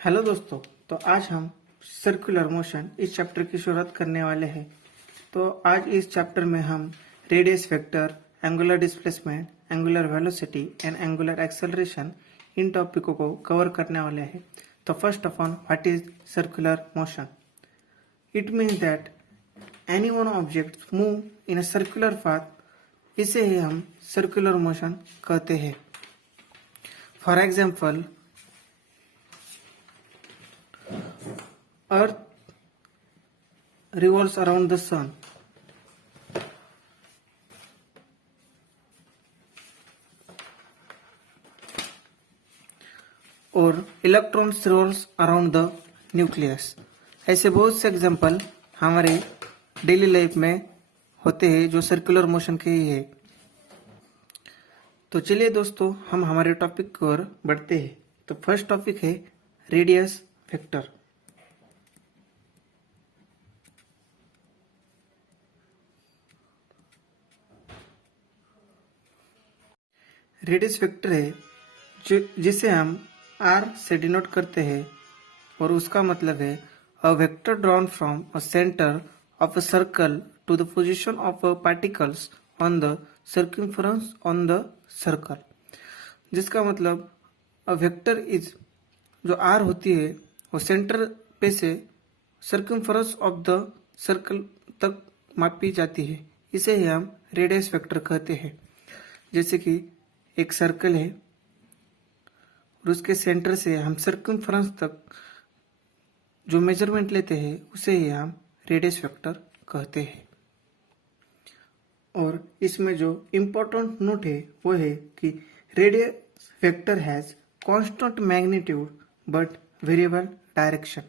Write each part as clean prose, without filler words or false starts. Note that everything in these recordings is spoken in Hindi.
हेलो दोस्तों। तो आज हम सर्कुलर मोशन इस चैप्टर की शुरुआत करने वाले हैं। तो आज इस चैप्टर में हम radius vector, angular displacement, angular velocity and angular acceleration इन टॉपिकों को कवर करने वाले हैं। तो first of all, what is circular motion? It means that any one object move in a circular path, इसे ही हम सर्कुलर मोशन कहते हैं। For example, Earth revolves around the sun. और electrons revolves around the nucleus. ऐसे बहुत से एग्जाम्पल हमारे डेली लाइफ में होते हैं जो सर्कुलर मोशन के ही है। तो चलिए दोस्तों, हम हमारे टॉपिक की ओर बढ़ते हैं। तो फर्स्ट टॉपिक है रेडियस वेक्टर। रेडियस वेक्टर है जिसे हम आर से डिनोट करते हैं और उसका मतलब है a vector drawn from a centre of a circle to the position of a particles on the circumference on the circle. जिसका मतलब अ वेक्टर इज जो आर होती है वो सेंटर पे से सर्कम्फरेंस ऑफ द सर्कल तक मापी जाती है। इसे ही हम रेडियस वेक्टर कहते हैं। जैसे कि एक सर्कल है और उसके सेंटर से हम सर्कम्फरेंस तक जो मेजरमेंट लेते हैं उसे ही हम रेडियस वेक्टर कहते हैं। और इसमें जो इम्पोर्टेंट नोट है वो है कि radius vector has constant magnitude but variable direction.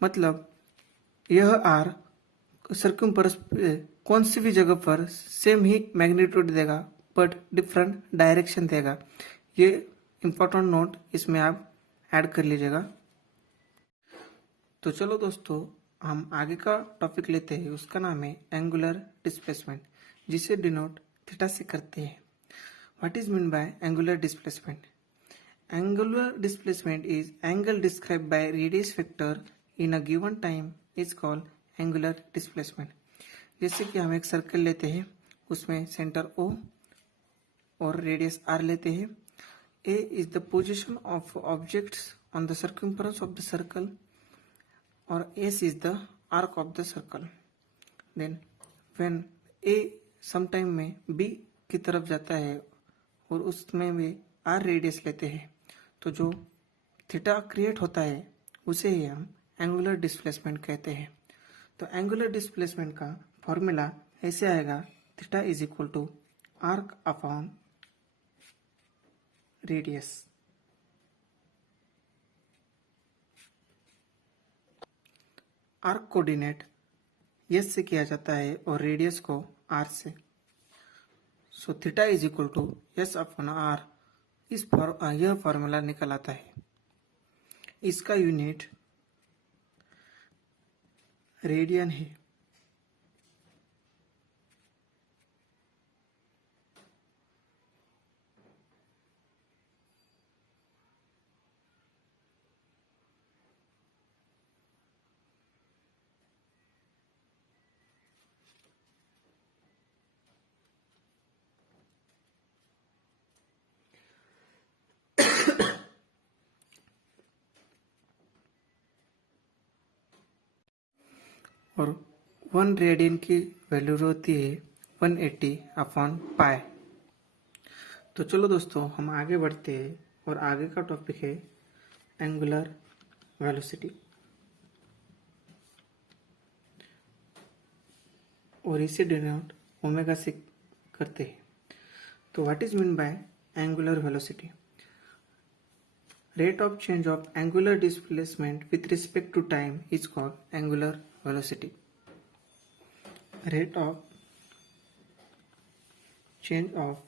मतलब यह आर सर्कम्फरेंस कौन सी भी जगह पर सेम ही मैग्नीट्यूड देगा बट डिफरेंट डायरेक्शन देगा। ये इम्पोर्टेंट नोट इसमें आप ऐड कर लीजिएगा। तो चलो दोस्तों, हम आगे का टॉपिक लेते हैं। उसका नाम है एंगुलर डिस्प्लेसमेंट, जिसे डिनोट थीटा से करते हैं। What is mean by angular displacement? Angular displacement is angle describe by radius vector in a given time is called angular displacement. जैसे कि हम एक सर्कल लेते हैं, उसमें सेंटर O और रेडियस R लेते हैं। A is the position of objects on the circumference of the circle or S is the arc of the circle. Then when A sometime में B की तरफ जाता है और उसमें वे R रेडियस लेते हैं, तो जो थीटा क्रिएट होता है उसे ही हम एंगुलर डिस्प्लेसमेंट कहते हैं। तो एंगुलर डिस्प्लेसमेंट का फॉर्मूला ऐसे आएगा, theta is equal to arc upon radius. Arc coordinate S से किया जाता है और रेडियस को आर से। So theta is equal to S upon R. यह फॉर्मूला निकल आता है। इसका यूनिट रेडियन है। और 1 रेडियन की वैल्यू होती है 180 अपॉन पाई। तो चलो दोस्तों, हम आगे बढ़ते हैं और आगे का टॉपिक है एंगुलर वेलोसिटी। और इसे डिनोट ओमेगा से करते हैं। तो what is mean by angular velocity? Rate of change of angular displacement with respect to time is called angular velocity. Rate of change of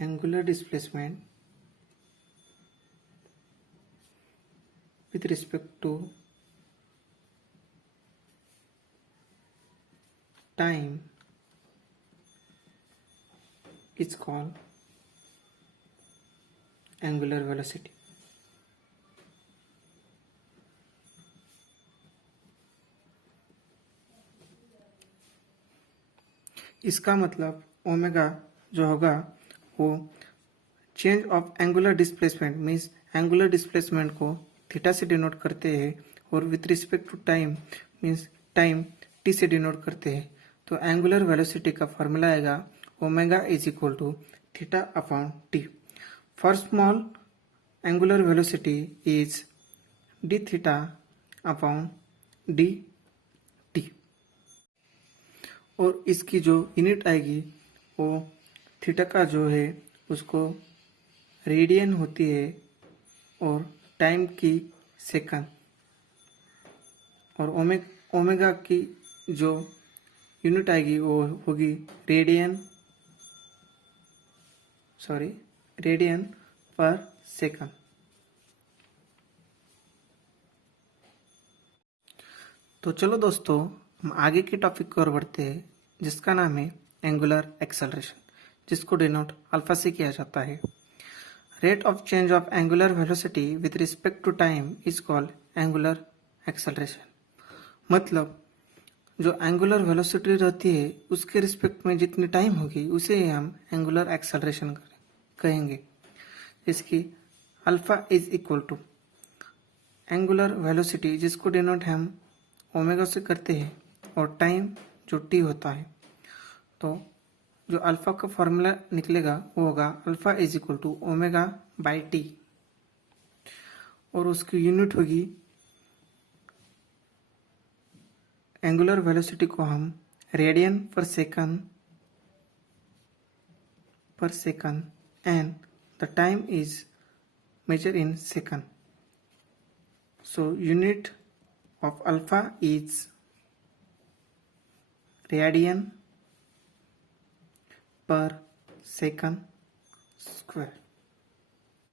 angular displacement with respect to time is called angular velocity. इसका मतलब ओमेगा जो होगा वो change of angular displacement means angular displacement को थीटा से डिनोट करते हैं और with respect to time means time T से डिनोट करते हैं। तो एंगुलर वेलोसिटी का फॉर्मूला आएगा omega is equal to theta upon T. For small angular velocity is D theta upon D T और इसकी जो यूनिट आएगी वो थीटा का जो है उसको रेडियन होती है और टाइम की सेकंड और ओमेगा की जो यूनिट आएगी वो होगी रेडियन पर सेकंड। तो चलो दोस्तों हम आगे के टॉपिक की ओर बढ़ते हैं जिसका नाम है एंगुलर एक्सेलरेशन, जिसको डिनोट अल्फा से किया जाता है। Rate of change of angular velocity with respect to time is called angular acceleration. मतलब जो एंगुलर वेलोसिटी रहती है उसके रिस्पेक्ट में जितनी टाइम होगी उसे ही हम एंगुलर एक्सेलरेशन कहेंगे। इसकी alpha is equal to angular velocity जिसको डिनोट हम ओमेगा से करते हैं और टाइम जो टी होता है। तो जो अल्फा का फॉर्मूला निकलेगा वो होगा alpha is equal to omega by T और उसकी यूनिट होगी एंगुलर वेलोसिटी को हम रेडियन पर second and the time is measured in second. So unit of alpha is radian per second square.